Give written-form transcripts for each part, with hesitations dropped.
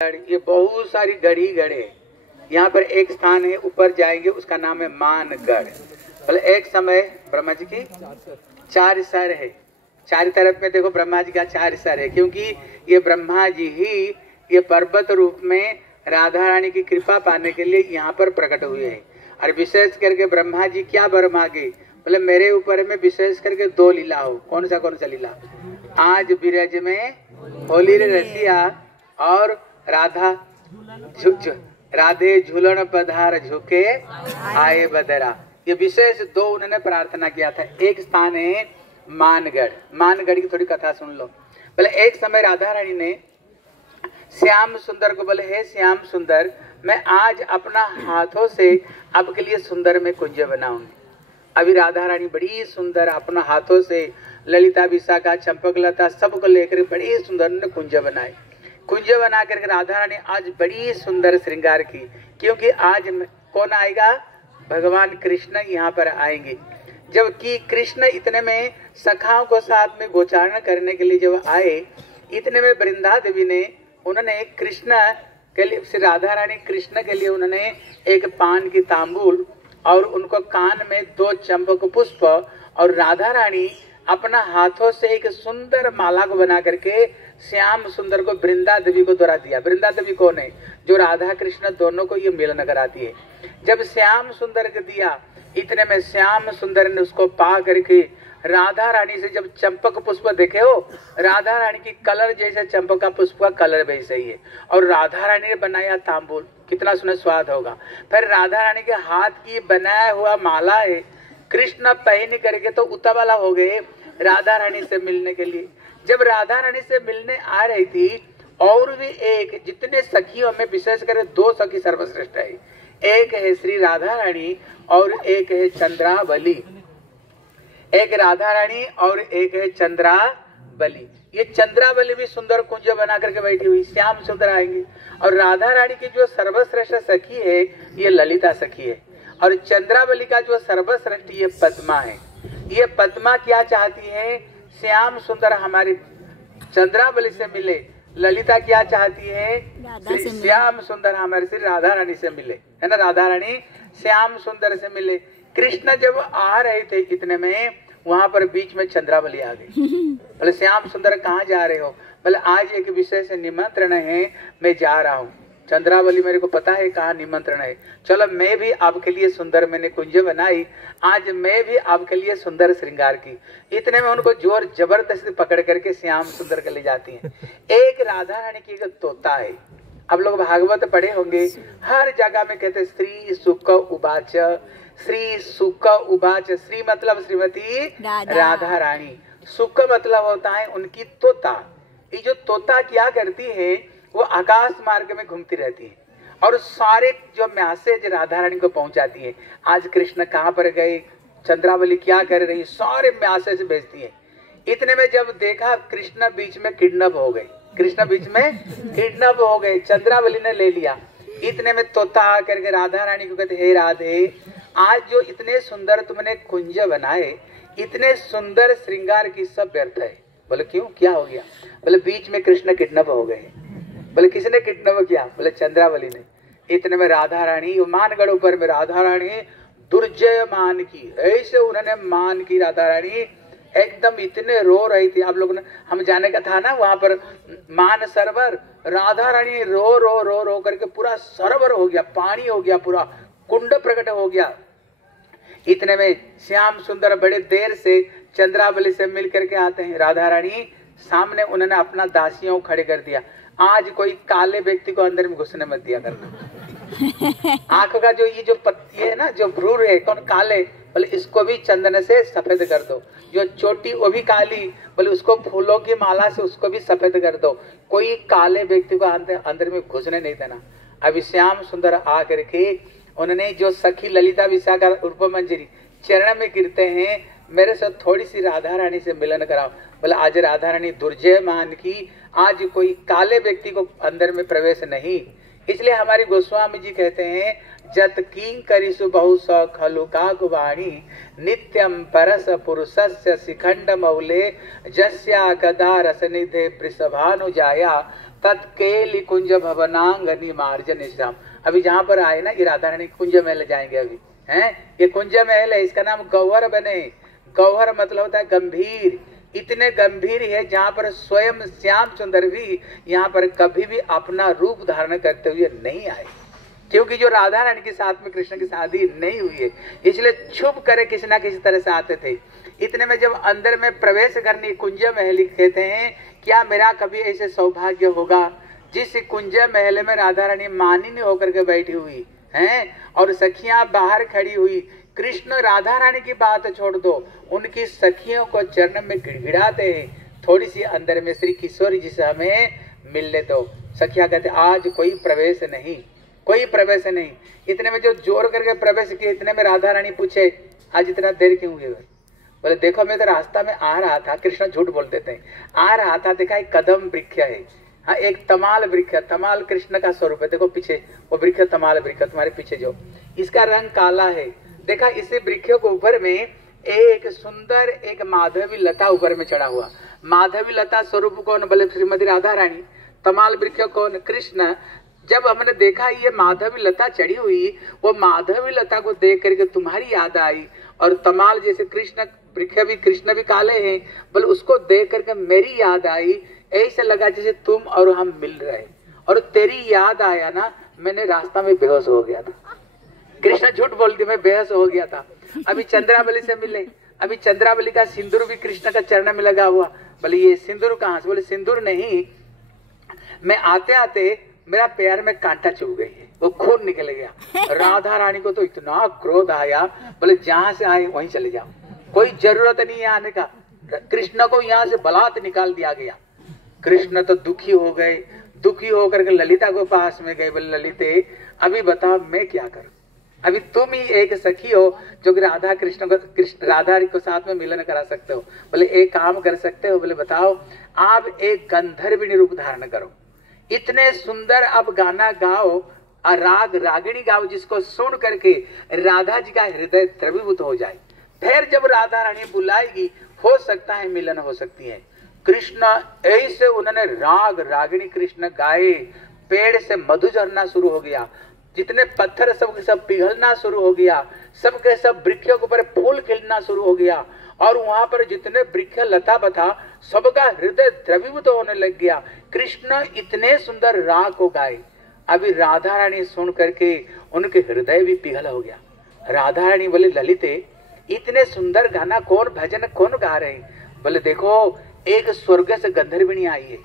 ये बहुत सारी गढ़ी गढ़े। यहाँ पर एक स्थान है, ऊपर जाएंगे, उसका नाम है मानगढ़। बोले एक समय ब्रह्मा जी की 4 सर है, चार तरफ में देखो ब्रह्मा जी का 4 सर है, क्योंकि ये ब्रह्मा जी ही ये पर्वत रूप में राधा रानी की कृपा पाने के लिए यहाँ पर प्रकट हुए हैं। और विशेष करके ब्रह्मा जी क्या वर मांगे? बोले मेरे ऊपर में विशेष करके 2 लीला हो। कौन सा लीला? आज बिरज में होली रे रसिया और राधा राधे झूलन पधार झुके आए बदरा। ये विशेष 2 उन्होंने प्रार्थना किया था। एक स्थान है मानगढ़। मानगढ़ की थोड़ी कथा सुन लो। बोले एक समय राधा रानी ने श्याम सुंदर को बोले, हे श्याम सुंदर, मैं आज अपना हाथों से आपके लिए सुंदर में कुंज बनाऊंगी। अभी राधा रानी बड़ी सुंदर अपना हाथों से ललिता विशाखा चंपकलता सबको लेकर बड़ी सुंदर ने कुंज बनाए। कुंज बना करके राधा रानी आज बड़ी सुंदर श्रृंगार की, क्योंकि आज कौन आएगा? भगवान कृष्ण यहाँ पर आएंगे। जबकि कृष्ण इतने में सखाओं को साथ में गोचारण करने के लिए जब आए, इतने में वृंदा देवी ने उन्होंने कृष्ण के लिए, श्री राधा रानी कृष्ण के लिए उन्होंने एक पान की तांबूल और उनको कान में 2 चंपक पुष्प और राधा रानी अपना हाथों से एक सुंदर माला को बना करके श्याम सुंदर को वृंदा देवी को द्वारा दिया। वृंदा देवी कौन है? जो राधा कृष्ण दोनों को ये मिलन कराती है। जब श्याम सुंदर को दिया, इतने में श्याम सुंदर ने उसको पा करके राधा रानी से जब चंपक पुष्प देखे हो, राधा रानी की कलर जैसे चंपक का पुष्प का कलर वैसे ही है। और राधा रानी ने बनाया तांबूल, कितना सुना स्वाद होगा। फिर राधा रानी के हाथ की बनाया हुआ माला है, कृष्ण पहन करके तो उतावला हो गए राधा रानी से मिलने के लिए। जब राधा रानी से मिलने आ रही थी, और भी एक, जितने सखियों में विशेष कर 2 सखी सर्वश्रेष्ठ है। एक है श्री राधा रानी और एक है चंद्रावली। एक राधा रानी और एक है चंद्रावली। ये चंद्रावली भी सुंदर कुंज बना करके बैठी हुई, श्याम सुंदर आएंगे। और राधा रानी की जो सर्वश्रेष्ठ सखी है ये ललिता सखी है, और चंद्रावली का जो सर्वश्रेष्ठ ये पद्मा है। ये पद्मा क्या चाहती है? श्याम सुंदर हमारी चंद्रावली से मिले। ललिता क्या चाहती है? श्याम सुंदर हमारे श्री राधा रानी से मिले, है ना। राधा रानी श्याम सुंदर से मिले। कृष्ण जब आ रहे थे, इतने में वहां पर बीच में चंद्रावली आ गई। बोले श्याम सुंदर कहाँ जा रहे हो? बोले आज एक विशेष निमंत्रण है, मैं जा रहा हूँ। चंद्रावली मेरे को पता है कहाँ निमंत्रण है, चलो मैं भी आपके लिए सुंदर मैंने कुंज बनाई, आज मैं भी आपके लिए सुंदर श्रृंगार की। इतने में उनको जोर जबरदस्ती पकड़ करके श्याम सुंदर के ले जाती हैं। एक राधा रानी की एक तोता है, अब लोग भागवत पढ़े होंगे, हर जगह में कहते श्री सुक उवाच, श्री सुक उवाच। श्री मतलब श्रीमती राधा रानी, सुक मतलब होता है उनकी तोता। ये जो तोता क्या करती है, वो आकाश मार्ग में घूमती रहती है और सारे जो मैसेज राधा रानी को पहुंचाती है। आज कृष्ण कहाँ पर गए, चंद्रावली क्या कर रही, सारे मैसेज भेजती है। इतने में जब देखा कृष्ण बीच में किडनैप हो गए, कृष्ण बीच में किडनैप हो गए, चंद्रावली ने ले लिया। इतने में तोता आकर के राधा रानी को कहते, हे राधे, आज जो इतने सुंदर तुमने कुंज बनाए, इतने सुंदर श्रृंगार की सब व्यर्थ है। बोले क्यों, क्या हो गया? बोले बीच में कृष्ण किडनैप हो गए। बोले किसने किडनैप किया? बोले चंद्रावली ने। इतने में राधा रानी, मानगढ़ ऊपर में राधा रानी दुर्जय मान की, ऐसे उन्होंने मान की राधा रानी एकदम इतने रो रही थी। आप लोगों ने, हम जाने का था ना वहां पर मान सरोवर, राधा रानी रो रो रो रो करके पूरा सरोवर हो गया, पानी हो गया, पूरा कुंड प्रकट हो गया। इतने में श्याम सुंदर बड़े देर से चंद्रावली से मिल करके आते हैं। राधा रानी सामने उन्होंने अपना दासियों खड़े कर दिया, आज कोई काले व्यक्ति को अंदर में घुसने मत दिया करना। आंखों का जो ये जो पत्ती है ना, जो भ्रूर है कौन काले, बोले इसको भी चंदन से सफेद कर दो। जो चोटी वो भी काली, बोले उसको फूलों की माला से उसको भी सफेद कर दो। कोई काले व्यक्ति को अंदर में घुसने नहीं देना। अभी श्याम सुंदर आ करके उन्होंने जो सखी ललिता विशाखा रूप मंजरी चरण में गिरते हैं, मेरे से थोड़ी सी राधा रानी से मिलन कराओ। बोले आज राधा रानी दुर्जय मान की, आज कोई काले व्यक्ति को अंदर में प्रवेश नहीं। इसलिए हमारे गोस्वामी जी कहते हैं, जत की करिसु बहु स खलु काकुवाणी नित्यम परस पुरुषस्य शिखंड मौले जस्या कदा रसनिधे पृषभानुजाया तत्केली कुंज भवनांगनी मार्जन श्याम। अभी जहाँ पर आए ना, ये राधा रानी कुंज महल जाएंगे अभी, हैं? ये कुंज महल है, इसका नाम गौहर बने। गौहर मतलब होता है गंभीर। इतने गंभीर है जहाँ पर स्वयं श्याम सुंदर भी यहाँ पर कभी भी अपना रूप धारण करते हुए नहीं आए, क्योंकि जो राधा रानी के साथ में कृष्ण की शादी नहीं हुई है, इसलिए छुप करे किसी ना किसी तरह से आते थे। इतने में जब अंदर में प्रवेश करनी, कुंज महल कहते हैं, क्या मेरा कभी ऐसे सौभाग्य होगा जिस कुंज महल में राधा रानी मानिनी होकर के बैठी हुई हैं और सखियां बाहर खड़ी हुई। कृष्ण राधा रानी की बात छोड़ दो, उनकी सखियों को चरण में गिड़गिड़ाते हैं, थोड़ी सी अंदर में श्री किशोरी जी से हमें मिलने दो। सखियां कहते आज कोई प्रवेश नहीं, कोई प्रवेश नहीं। इतने में जो जोर करके प्रवेश किए, इतने में राधा रानी पूछे आज इतना देर क्यों हुई? बोले देखो मैं तो रास्ता में आ रहा था, कृष्ण झूठ बोल देते हैं, आ रहा था, देखा एक कदम वृक्ष है, हाँ एक तमाल वृक्ष, तमाल कृष्ण का स्वरूप है, देखो पीछे वो वृक्ष तमाल वृक्ष तुम्हारे पीछे जो, इसका रंग काला है। देखा इसी वृक्ष के ऊपर में एक सुंदर एक माधवी लता ऊपर में चढ़ा हुआ। माधवी लता स्वरूप कौन? बोले श्रीमती राधा रानी। तमाल वृक्ष कौन? कृष्ण। जब हमने देखा ये माधवी लता चढ़ी हुई, वो माधवी लता को देख करके तुम्हारी याद आई, और तमाल जैसे कृष्ण वृक्ष भी, कृष्ण भी काले हैं, बोले उसको देख करके मेरी याद आई। ऐसे लगा जैसे तुम और हम मिल रहे, और तेरी याद आया ना, मैंने रास्ता में बेहोश हो गया था। कृष्ण झूठ बोलती, मैं बेहोश हो गया था। अभी चंद्रावली से मिले, अभी चंद्रावली का सिंदूर भी कृष्ण का चरण में लगा हुआ। बोले ये सिंदूर कहाँ से? बोले सिंदूर नहीं, मैं आते आते मेरा पैर में कांटा चुभ गई है, वो खून निकल गया। राधा रानी को तो इतना क्रोध आया, बोले जहां से आए वहीं चले जाओ, कोई जरूरत नहीं है आने का। कृष्ण को यहाँ से बलात् निकाल दिया गया। कृष्ण तो दुखी हो गए, दुखी होकर के ललिता को पास में गए। बोले ललिते अभी बताओ मैं क्या करूं? अभी तुम ही एक सखी हो जो कि राधा कृष्ण को, राधा को साथ में मिलन करा सकते हो। बोले एक काम कर सकते हो? बोले बताओ। आप एक गंधर्विणी रूप धारण करो, इतने सुंदर अब गाना गाओ और राग रागिणी गाओ जिसको सुन करके राधा जी का हृदय द्रवीभूत हो जाए। फिर जब राधा रानी बुलाएगी, हो सकता है मिलन हो सकती है। कृष्ण ऐसे उन्होंने राग रागिणी कृष्ण गाए, पेड़ से मधु झरना शुरू हो गया, जितने पत्थर सब के सब पिघलना शुरू हो गया, सबके सब वृक्षों के ऊपर फूल खिलना शुरू हो गया, और वहां पर जितने वृक्ष लता पथा सबका हृदय द्रवीभूत होने लग गया। कृष्ण इतने सुंदर राग को गाए। अभी राधा रानी सुन करके उनके हृदय भी पिघल हो गया। राधा रानी बोले ललिते इतने सुंदर गाना कौन, भजन कौन गा रहे हैं? बोले देखो एक स्वर्ग से गंधर्विणी आई है,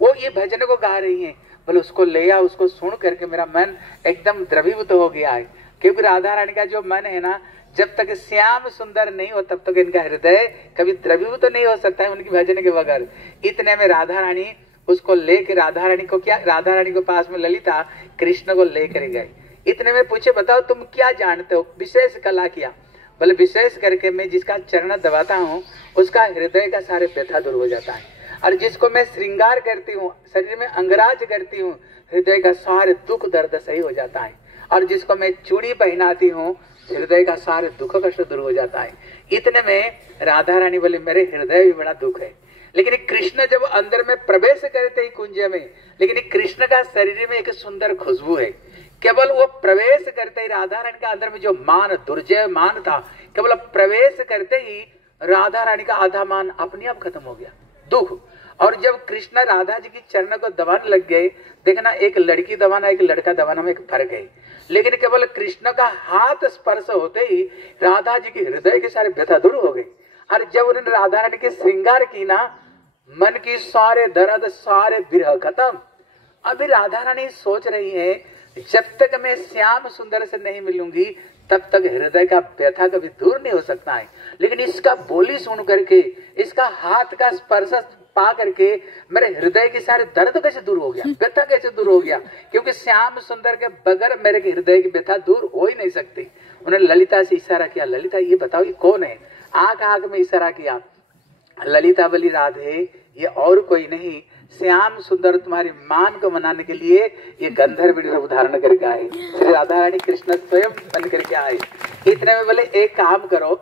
वो ये भजन को गा रही है। बोले उसको ले आ, उसको सुन करके मेरा मन एकदम द्रवीभूत हो गया है। क्योंकि राधा रानी का जो मन है ना, जब तक श्याम सुंदर नहीं हो तब तक इनका हृदय कभी द्रवीभूत नहीं हो सकता है उनकी भजन के बगैर। इतने में राधा रानी उसको लेकर, राधा रानी को क्या, राधा रानी को पास में ललिता कृष्ण को लेकर गए। इतने में पूछे बताओ तुम क्या जानते हो, विशेष कला किया? बोले विशेष करके मैं जिसका चरण दबाता हूँ उसका हृदय का सारे व्यथा दूर हो जाता है, और जिसको मैं श्रृंगार करती हूँ, शरीर में अंगराज करती हूँ, हृदय का सारे दुख दर्द सही हो जाता है, और जिसको मैं चूड़ी पहनाती हूँ हृदय का सारे दुख कष्ट दूर हो जाता है। इतने में राधा रानी बोले मेरे हृदय भी बड़ा दुख है। लेकिन कृष्ण जब अंदर में प्रवेश करते ही कुंज में, लेकिन कृष्ण का शरीर में एक सुंदर खुशबू है। केवल वो प्रवेश करते ही राधा रानी का अंदर में जो मान, दुर्जय मान था, केवल प्रवेश करते ही राधा रानी का आधा मान अपने आप खत्म हो गया, दुख। और जब कृष्ण राधा जी की चरण को दबाने लग गए, देखना एक लड़की दबाना एक लड़का दबाना में एक फर्क है, लेकिन केवल कृष्ण का हाथ स्पर्श होते ही राधा जी की हृदय के सारे व्यथा दूर हो गई। और जब उन्होंने राधा रानी के श्रृंगार की ना, मन की सारे दर्द सारे विरह खत्म। अभी राधा रानी सोच रही है जब तक मैं श्याम सुंदर से नहीं मिलूंगी तब तक हृदय का व्यथा कभी दूर नहीं हो सकता है। लेकिन इसका बोली सुन करके, इसका हाथ का स्पर्श पा करके मेरे हृदय के सारे दर्द कैसे दूर हो गया, व्यथा कैसे दूर हो गया, क्योंकि श्याम सुंदर के बगैर मेरे हृदय की व्यथा दूर हो ही नहीं सकती। उन्होंने ललिता से इशारा किया, ललिता ये बताओ ये कौन है? आंख आंख में इशारा किया। ललिता बोली राधे ये और कोई नहीं, श्याम सुंदर तुम्हारी मान को मनाने के लिए ये गंधर्व रूप धारण करके आए। श्री राधा रानी कृष्ण स्वयं बन करके आए। इतने में बोले एक काम करो,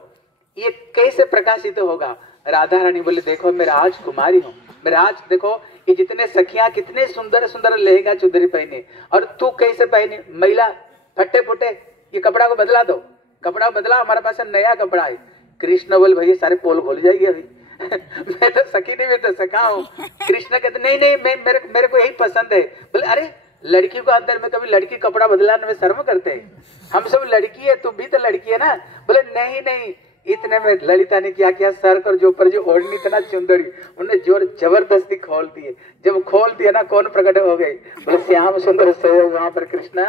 ये कैसे प्रकाशित होगा? राधा रानी बोले देखो मैं राजकुमारी हूँ, राज देखो ये जितने सखियां कितने सुंदर सुंदर लहंगा चुदरी पहने, और तू कैसे पहने महिला फटे फुटे, ये कपड़ा को बदला दो, कपड़ा बदला, हमारे पास नया कपड़ा है। कृष्ण बोल भैया सारे पोल खोल जाएगी अभी मैं तो सखी नहीं, मैं तो सखा हूँ। कृष्ण कहते नहीं नहीं मैं मेरे को यही पसंद है। बोले अरे लड़की को अंदर में कभी लड़की कपड़ा बदलाने में शर्म करते हैं, हम सब लड़की है, तू भी तो लड़की है ना। बोले नहीं नहीं, इतने में ललिता ने क्या किया, सर कर जो ऊपर जो ओढ़नी था ना चुंदरी, उन्हें जोर जबरदस्ती खोल दिए। जब खोल दिया ना कौन प्रकट हो गई, बोले श्याम सुंदर स्वयं, वहां पर कृष्ण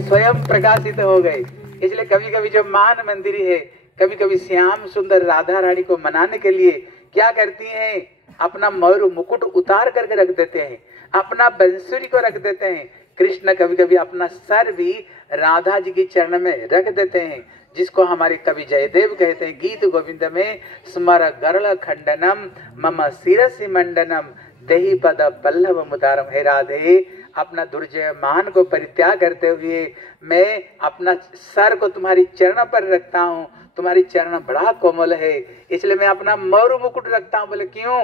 स्वयं प्रकाशित हो गए। इसलिए कभी कभी जो मान मंदिर है, कभी कभी श्याम सुंदर राधा रानी को मनाने के लिए क्या करती हैं, अपना मयूर मुकुट उतार करके रख देते हैं, अपना बंसुरी को रख देते हैं। कृष्ण कभी कभी अपना सर भी राधा जी के चरण में रख देते हैं, जिसको हमारे कवि जयदेव कहते हैं गीत गोविंद में, स्मर गरल खंडनम मम शिरसि मंडनम देहि पद पल्लव मुदारम। हे राधे, अपना दुर्जय मान को परित्याग करते हुए मैं अपना सर को तुम्हारी चरण पर रखता हूँ, तुम्हारी चरण बड़ा कोमल है, इसलिए मैं अपना मयूर मुकुट रखता हूँ। बोले क्यों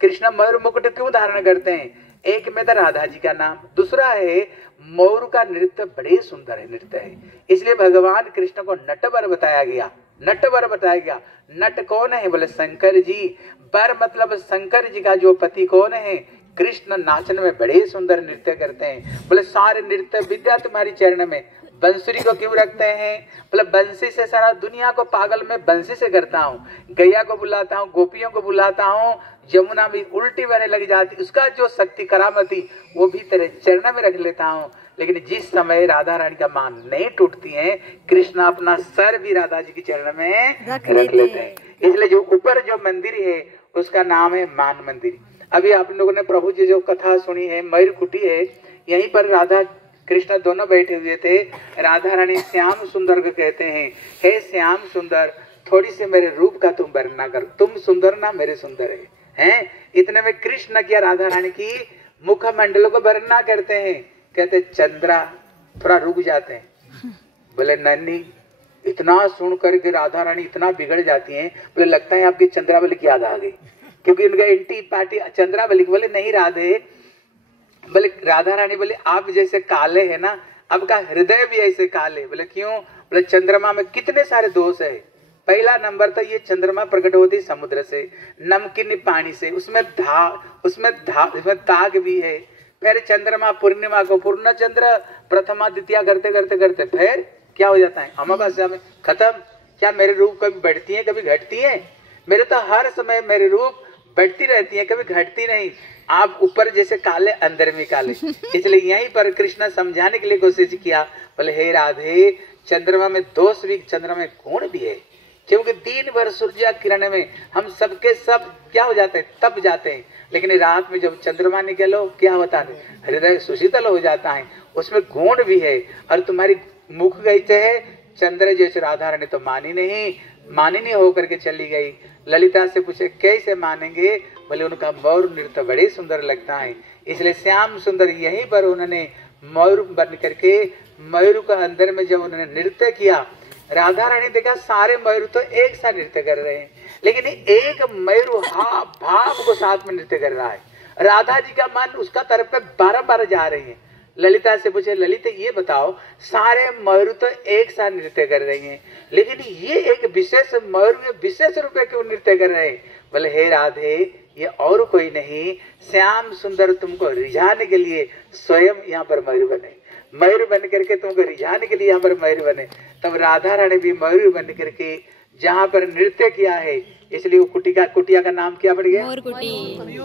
कृष्ण मयूर मुकुट क्यों धारण करते हैं? एक में तो राधा जी का नाम, दूसरा है मयूर का नृत्य बड़े सुंदर है, नृत्य है, इसलिए भगवान कृष्ण को नटवर बताया गया। नटवर बताया गया। नट कौन है? बोले शंकर जी। बर मतलब शंकर जी का जो पति कौन है? कृष्ण नाचन में बड़े सुंदर नृत्य करते हैं। बोले सारे नृत्य विद्या तुम्हारी चरण में। बंसुरी को क्यों रखते हैं? बोले बंसी से सारा दुनिया को पागल मैं बंसी से करता हूँ, गैया को बुलाता हूँ, गोपियों को बुलाता हूँ, यमुना भी उल्टी बहने लग जाती, उसका जो शक्ति करामती वो भी तेरे चरण में रख लेता हूँ। लेकिन जिस समय राधा रानी का मान नहीं टूटती है, कृष्ण अपना सर भी राधा जी के चरण में रख लेते हैं। इसलिए जो ऊपर जो मंदिर है उसका नाम है मान मंदिर। अभी आप लोगों ने प्रभु जी जो कथा सुनी है, मयूर कुटी है, यहीं पर राधा कृष्ण दोनों बैठे हुए थे। राधा रानी श्याम सुंदर को कहते हैं, हे श्याम सुंदर, थोड़ी से मेरे रूप का तुम वर्णना कर, तुम सुंदर ना मेरे सुंदर हैं। इतने में कृष्ण क्या राधा रानी की मुख मंडलों को वर्णना करते हैं, कहते चंद्रा, थोड़ा रुक जाते हैं। बोले नन्ही, इतना सुन करके राधा रानी इतना बिगड़ जाती हैं। बोले लगता है आपकी चंद्रावली की याद आ गई, क्योंकि उनका एंटी पार्टी चंद्रावली। बोले नहीं राधे, बोले राधा रानी बोले आप जैसे काले है ना, आपका हृदय भी ऐसे काले। बोले क्यों? बोले चंद्रमा में कितने सारे दोष है। पहला नंबर तो ये चंद्रमा प्रकट होती समुद्र से, नमकीन पानी से, उसमें दाग भी है। फिर चंद्रमा पूर्णिमा को पूर्ण चंद्र प्रथमा द्वितीया करते करते करते फिर क्या हो जाता है, अमावस्या में खत्म। क्या मेरे रूप कभी बढ़ती है कभी घटती है? मेरे तो हर समय मेरे रूप बढ़ती रहती है, कभी घटती नहीं। आप ऊपर जैसे काले अंदर में काले। इसलिए यहीं पर कृष्ण समझाने के लिए कोशिश किया। बोले हे राधे, चंद्रमा में दोष भी, चंद्रमा में गुण भी है, क्योंकि दिन भर सूर्य किरण में हम सबके सब क्या हो जाते हैं, तप जाते हैं। लेकिन रात में जब चंद्रमा निकलो क्या होता है, हृदय सुशीतल हो जाता है, उसमें गुण भी है। और तुम्हारी मुख गई है चंद्र जैसे राधा रानी तो मानी नहीं होकर के चली गई। ललिता से पूछे कैसे मानेंगे? बोले उनका मयूर नृत्य बड़े सुंदर लगता है, इसलिए श्याम सुंदर यहीं पर उन्होंने मयूर बन करके मयूर के अंदर में जब उन्होंने नृत्य किया, राधा रानी देखा सारे मयूर तो एक साथ नृत्य कर रहे हैं, लेकिन एक मयूर भाव को साथ में नृत्य कर रहा है। राधा जी का मन उसका तरफ पे बार जा रही है। ललिता से पूछे ललित ये बताओ, सारे मयूर तो एक साथ नृत्य कर रही हैं, लेकिन ये एक विशेष मयूर में विशेष रूप में क्यों नृत्य कर रहे हैं? बोले हे राधे, ये और कोई नहीं, श्याम सुंदर तुमको रिझाने के लिए स्वयं यहाँ पर मयूर बने, मयूर बन करके तुमको रिझाने के लिए यहाँ पर मयूर बने। तब राधा रानी भी मयूर बन करके जहाँ पर नृत्य किया है, इसलिए वो कुटिया का नाम क्या पड़ गया?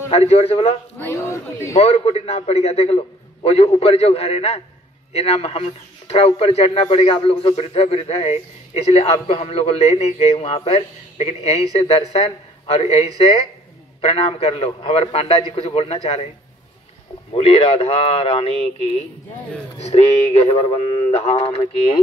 हर जोर से बोलो, मयूर कुटी नाम पड़ गया। देख लो वो जो ऊपर जो घर है ना, ये नाम, हम थोड़ा ऊपर चढ़ना पड़ेगा, आप लोगों से वृद्ध है, इसलिए आपको हम लोग ले नहीं गए वहाँ पर, लेकिन यहीं से दर्शन और यहीं से प्रणाम कर लो। हमारे पांडा जी कुछ बोलना चाह रहे हैं। बोली राधा रानी की, श्री गहवर धाम की।